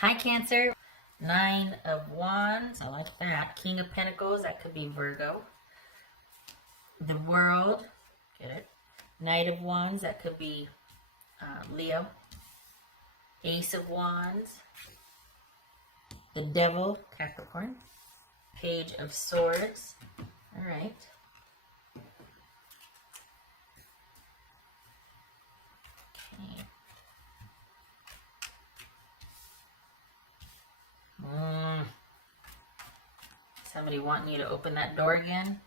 Hi, Cancer. Nine of Wands. I like that. King of Pentacles. That could be Virgo. The World. Get it? Knight of Wands. That could be Leo. Ace of Wands. The Devil. Capricorn. Page of Swords. All right. Okay. Somebody wanting you to open that door again.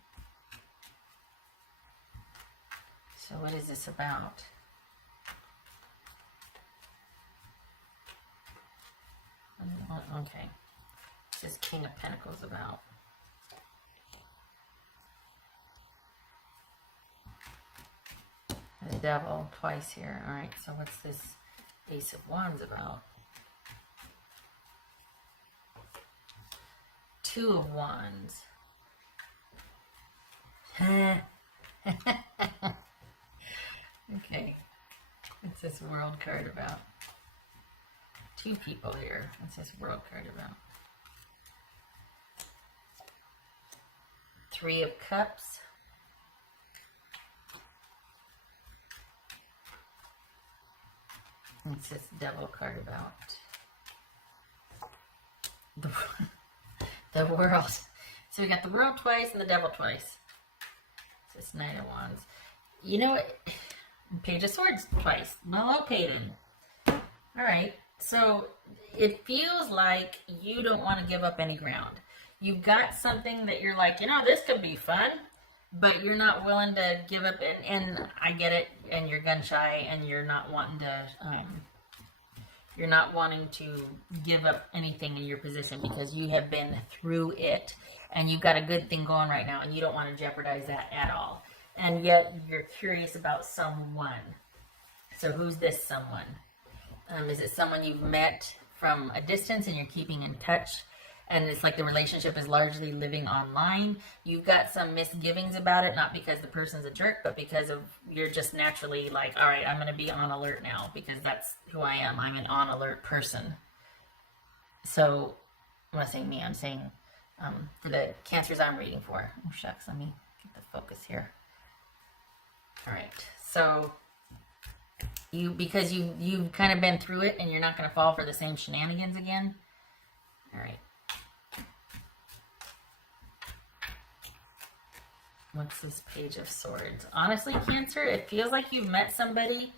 So what is this about? Okay. This is King of Pentacles about. The Devil twice here. All right, so what's this Ace of Wands about? Two of Wands. Okay. What's this World card about? Two people here. What's this World card about? Three of Cups. What's this Devil card about? The World. So we got the World twice and the Devil twice. It's this Knight of Wands. You know what? Page of Swords twice. Well located. Alright. So it feels like you don't want to give up any ground. You've got something that you're like, you know, this could be fun, but you're not willing to give up. And I get it. And you're gun shy and you're not wanting to... You're not wanting to give up anything in your position because you have been through it and you've got a good thing going right now and you don't want to jeopardize that at all. And yet you're curious about someone. So who's this someone? Is it someone you've met from a distance and you're keeping in touch? And it's like the relationship is largely living online. You've got some misgivings about it, not because the person's a jerk, but because of you're just naturally like, all right, I'm going to be on alert now because that's who I am. I'm an on alert person. So I'm not saying me, I'm saying for the Cancers I'm reading for. Oh, shucks, let me get the focus here. All right, so because you've kind of been through it and you're not going to fall for the same shenanigans again. All right. What's this Page of Swords? Honestly, Cancer, it feels like you've met somebody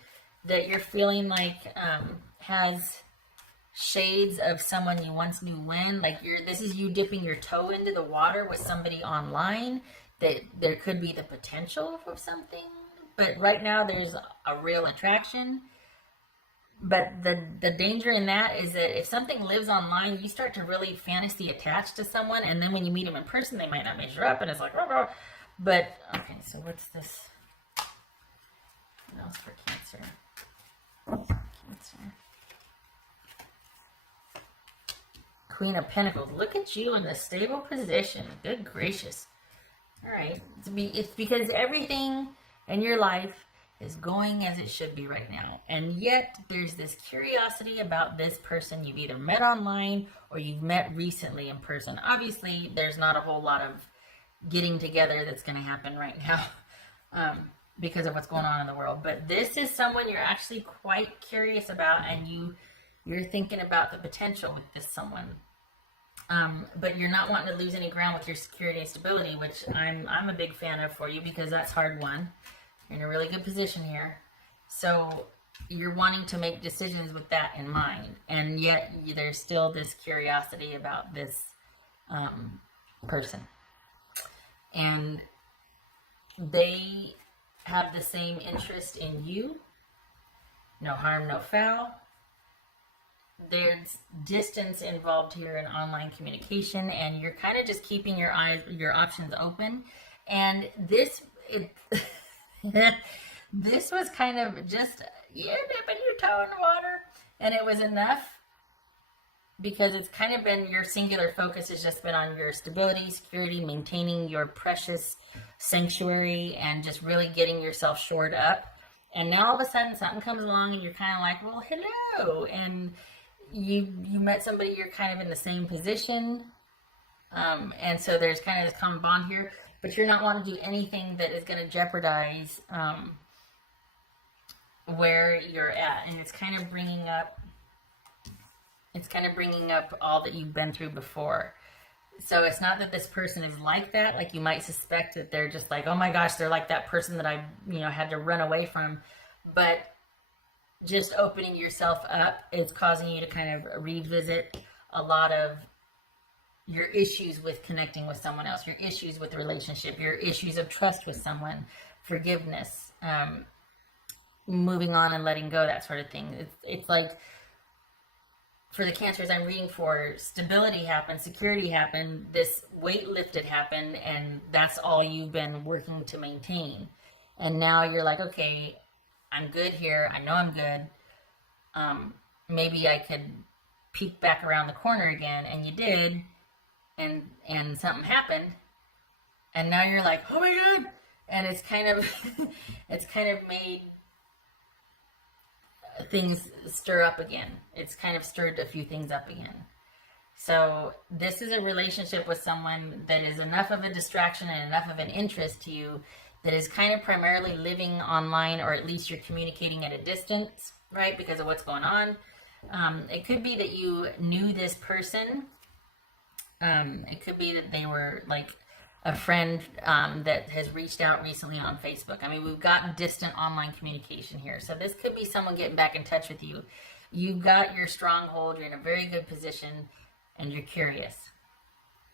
that you're feeling like has shades of someone you once knew when. Like this is you dipping your toe into the water with somebody online. That there could be the potential for something. But right now there's a real attraction. But the danger in that is that if something lives online, you start to really fantasy attach to someone. And then when you meet them in person, they might not measure up. And it's like, rah, rah. But, okay, so what's this? What else for Cancer? Cancer. Queen of Pentacles. Look at you in the stable position. Good gracious. All right. It's because everything in your life is going as it should be right now. And yet, there's this curiosity about this person you've either met online or you've met recently in person. Obviously, there's not a whole lot of getting together that's going to happen right now because of what's going on in the world. But this is someone you're actually quite curious about and you're thinking about the potential with this someone. But you're not wanting to lose any ground with your security and stability, which I'm a big fan of for you because that's hard won. You're in a really good position here. So you're wanting to make decisions with that in mind. And yet there's still this curiosity about this person. And they have the same interest in you. No harm, no foul. There's distance involved here in online communication, and you're kind of just keeping your options open. And this was kind of just dipping your toe in the water, and it was enough. Because it's kind of been your singular focus has just been on your stability, security, maintaining your precious sanctuary, and just really getting yourself shored up. And now all of a sudden something comes along and you're kind of like, well, hello. And you met somebody, you're kind of in the same position, and so there's kind of this common bond here, but you're not wanting to do anything that is going to jeopardize where you're at, and it's kind of bringing up all that you've been through before. So it's not that this person is like that, like you might suspect that they're just like, oh my gosh, they're like that person that I, had to run away from. But just opening yourself up is causing you to kind of revisit a lot of your issues with connecting with someone else, your issues with the relationship, your issues of trust with someone, forgiveness, moving on and letting go, that sort of thing. It's like, for the Cancers I'm reading for, stability happened, security happened, this weight lifted happened, and that's all you've been working to maintain. And now you're like, okay, I'm good here. I know I'm good. Maybe I could peek back around the corner again, and you did, and something happened, and now you're like, oh my god, and it's kind of made things stir up again. It's kind of stirred a few things up again. So this is a relationship with someone that is enough of a distraction and enough of an interest to you that is kind of primarily living online, or at least you're communicating at a distance, right? Because of what's going on. It could be that you knew this person. It could be that they were like a friend that has reached out recently on Facebook. I mean, we've gotten distant online communication here. So this could be someone getting back in touch with you. You've got your stronghold. You're in a very good position, and you're curious.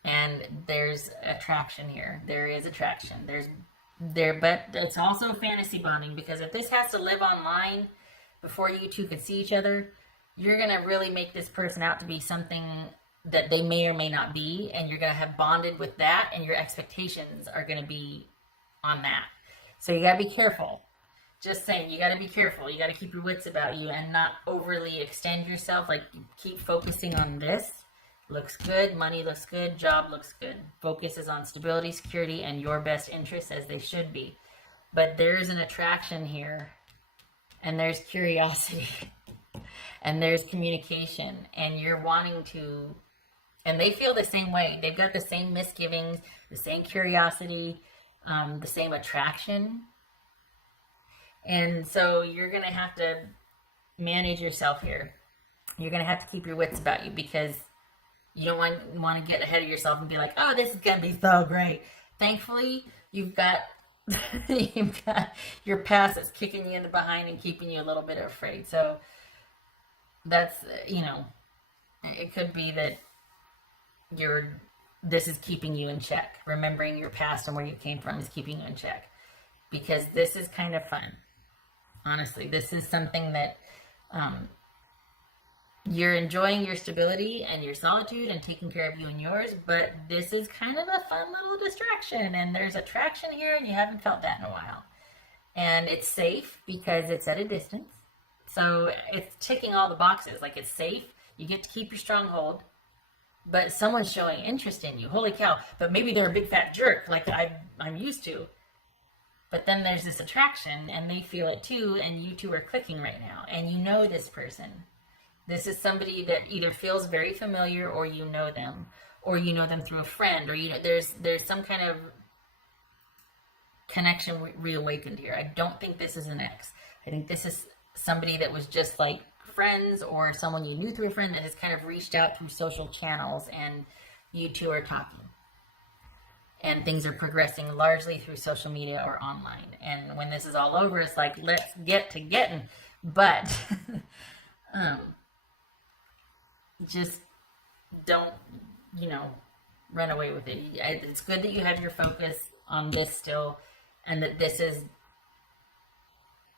And there's attraction here. There is attraction. But it's also fantasy bonding, because if this has to live online before you two could see each other, you're going to really make this person out to be something that they may or may not be, and you're going to have bonded with that, and your expectations are going to be on that. So you got to be careful. Just saying, you got to be careful. You got to keep your wits about you and not overly extend yourself. Like, keep focusing on this. Looks good. Money looks good. Job looks good. Focus is on stability, security, and your best interests, as they should be. But there's an attraction here, and there's curiosity, and there's communication, and you're wanting to, and they feel the same way. They've got the same misgivings, the same curiosity, the same attraction. And so you're going to have to manage yourself here. You're going to have to keep your wits about you, because you don't want to get ahead of yourself and be like, oh, this is going to be so great. Thankfully, you've got your past that's kicking you in the behind and keeping you a little bit afraid. So that's, it could be that this is keeping you in check. Remembering your past and where you came from is keeping you in check, because this is kind of fun. Honestly, this is something that you're enjoying your stability and your solitude and taking care of you and yours, but this is kind of a fun little distraction, and there's attraction here, and you haven't felt that in a while. And it's safe because it's at a distance. So it's ticking all the boxes. Like, it's safe. You get to keep your stronghold, but someone's showing interest in you. Holy cow. But maybe they're a big fat jerk like I'm used to. But then there's this attraction, and they feel it too, and you two are clicking right now. And you know this person. This is somebody that either feels very familiar, or you know them through a friend, or there's some kind of connection reawakened here. I don't think this is an ex. I think this is somebody that was just like friends, or someone you knew through a friend that has kind of reached out through social channels, and you two are talking. And things are progressing largely through social media or online. And when this is all over, it's like, let's get to getting. But just don't, run away with it. It's good that you have your focus on this still, and that this is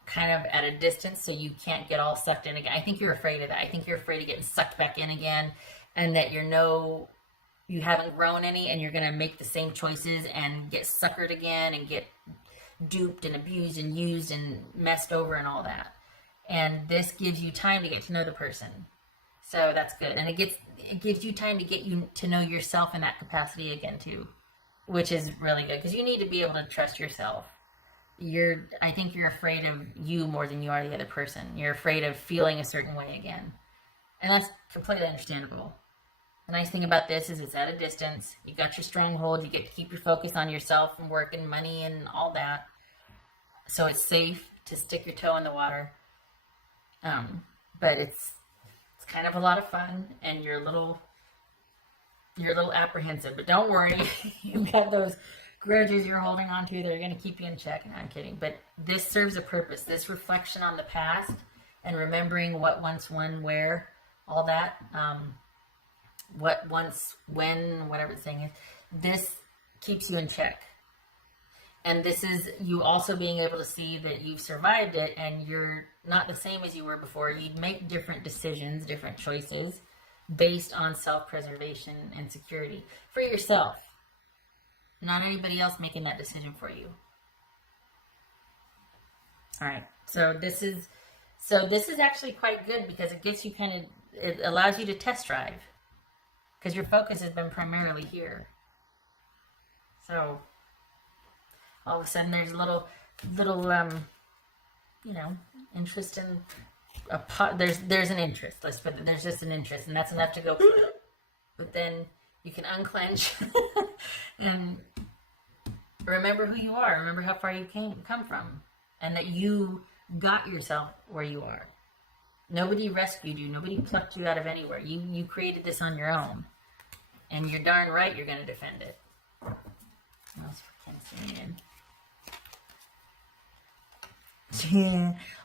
kind of at a distance, so you can't get all sucked in again. I think you're afraid of that. I think you're afraid of getting sucked back in again, and that you haven't grown any, and you're going to make the same choices and get suckered again and get duped and abused and used and messed over and all that. And this gives you time to get to know the person. So that's good. And it gives you time to get you to know yourself in that capacity again too, which is really good, because you need to be able to trust yourself. I think you're afraid of you more than you are the other person. You're afraid of feeling a certain way again. And that's completely understandable. The nice thing about this is it's at a distance. You got your stronghold. You get to keep your focus on yourself and work and money and all that. So it's safe to stick your toe in the water. But it's kind of a lot of fun, and you're a little apprehensive. But don't worry, you've got those grudges you're holding on to that are going to keep you in check. No, I'm kidding. But this serves a purpose. This reflection on the past and remembering what once, when, where, all that. What once, when, whatever the saying is. This keeps you in check. And this is you also being able to see that you've survived it and you're not the same as you were before. You'd make different decisions, different choices based on self-preservation and security for yourself. Not anybody else making that decision for you. All right. So this is actually quite good because it gets you it allows you to test drive because your focus has been primarily here. So all of a sudden there's a little interest in a pot. There's an interest. Let's put it, there's just an interest, and that's enough to go. But then you can unclench and remember who you are. Remember how far you come from, and that you got yourself where you are. Nobody rescued you. Nobody plucked you out of anywhere. You created this on your own, and you're darn right you're going to defend it. That's for Cancerian.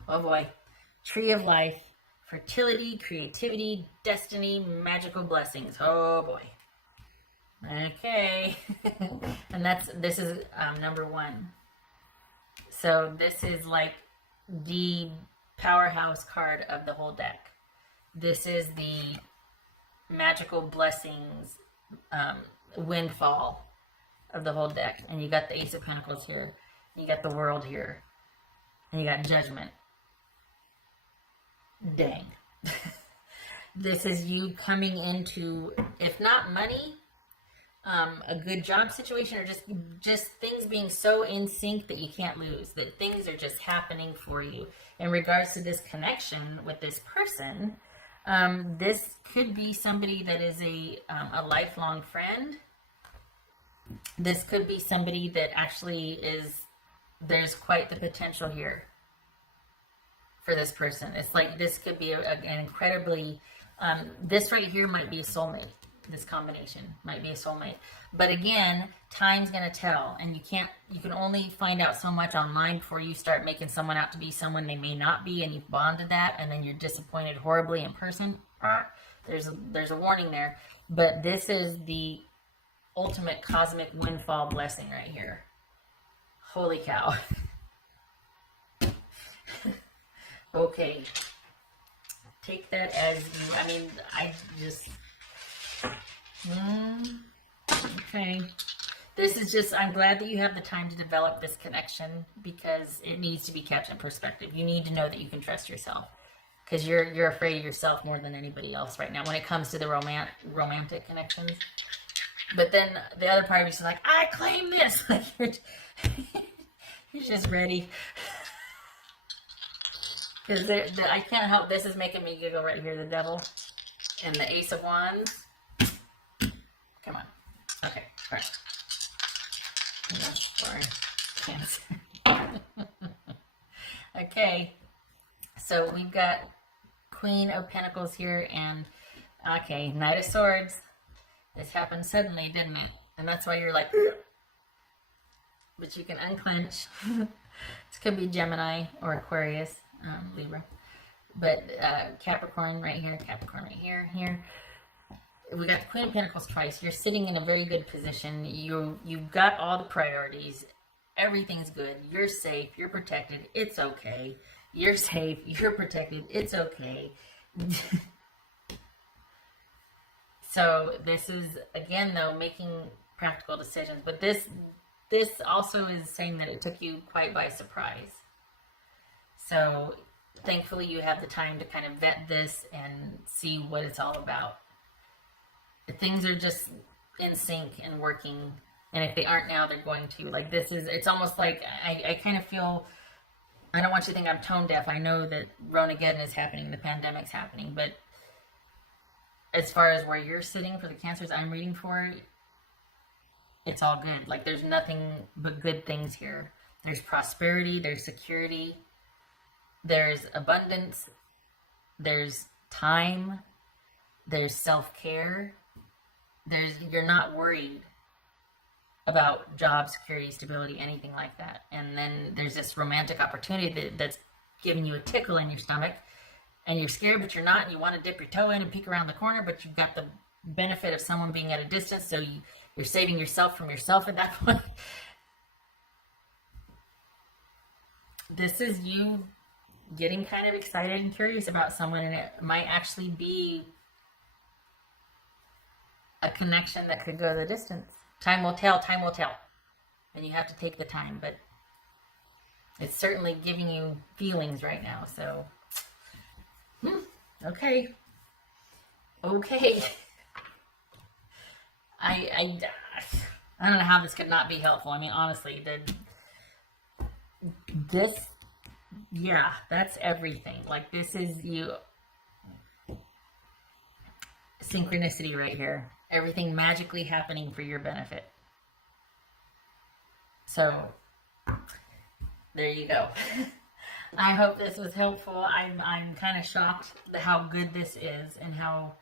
Oh boy. Tree of life, fertility, creativity, destiny, magical blessings. Oh boy. Okay. And this is number 1. So this is like the powerhouse card of the whole deck. This is the magical blessings windfall of the whole deck. And you got the Ace of Pentacles here. You got the World here. And you got Judgment. Dang. This is you coming into, if not money, a good job situation, or just things being so in sync that you can't lose, that things are just happening for you. In regards to this connection with this person, this could be somebody that is a lifelong friend. This could be somebody that actually is, there's quite the potential here for this person. It's like this could be an incredibly, this right here might be a soulmate. This combination might be a soulmate. But again, time's going to tell, and you can only find out so much online before you start making someone out to be someone they may not be, and you've bonded that, and then you're disappointed horribly in person. There's a warning there. But this is the ultimate cosmic windfall blessing right here. Holy cow. Okay. Take that as, I just... Okay. This is just, I'm glad that you have the time to develop this connection because it needs to be kept in perspective. You need to know that you can trust yourself because you're afraid of yourself more than anybody else right now when it comes to the romantic connections. But then the other part of you is like, I claim this. Like you're just ready. Because I can't help, this is making me giggle right here, the Devil and the Ace of Wands. Come on. Okay, all right. Sorry. Cancer. Okay, so we've got Queen of Pentacles here and, okay, Knight of Swords. This happened suddenly, didn't it? And that's why you're like, but you can unclench. This could be Gemini or Aquarius, Libra. But Capricorn right here, Capricorn right here, here. We got the Queen of Pentacles twice. You're sitting in a very good position. You've got all the priorities. Everything's good. You're safe. You're protected. It's okay. You're safe. You're protected. It's okay. So this is, again, though, making practical decisions. But this also is saying that it took you quite by surprise. So thankfully you have the time to kind of vet this and see what it's all about. Things are just in sync and working. And if they aren't now, they're going to. Like this is, it's almost like I kind of feel, I don't want you to think I'm tone deaf. I know that Ronageddon is happening, the pandemic's happening, but as far as where you're sitting for the Cancers I'm reading for, it's all good. Like, there's nothing but good things here. There's prosperity, there's security, there's abundance, there's time, there's self-care, you're not worried about job security, stability, anything like that. And then there's this romantic opportunity that's giving you a tickle in your stomach, and you're scared, but you're not, and you want to dip your toe in and peek around the corner, but you've got the benefit of someone being at a distance, so you're saving yourself from yourself at that point. This is you getting kind of excited and curious about someone, and it might actually be a connection that could go the distance. Time will tell, time will tell. And you have to take the time, but it's certainly giving you feelings right now, so okay. Okay. I don't know how this could not be helpful. I mean, honestly, yeah, that's everything. Like, this is you, synchronicity right here. Everything magically happening for your benefit. So, there you go. I hope this was helpful. I'm kind of shocked at how good this is, and how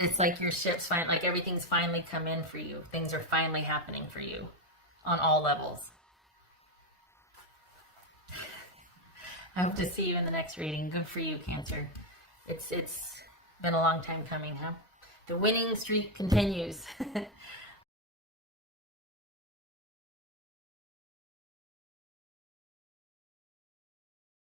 it's like your ship's fine, like everything's finally come in for you. Things are finally happening for you on all levels. I hope to see you in the next reading. Good for you, Cancer. It's been a long time coming, huh? The winning streak continues.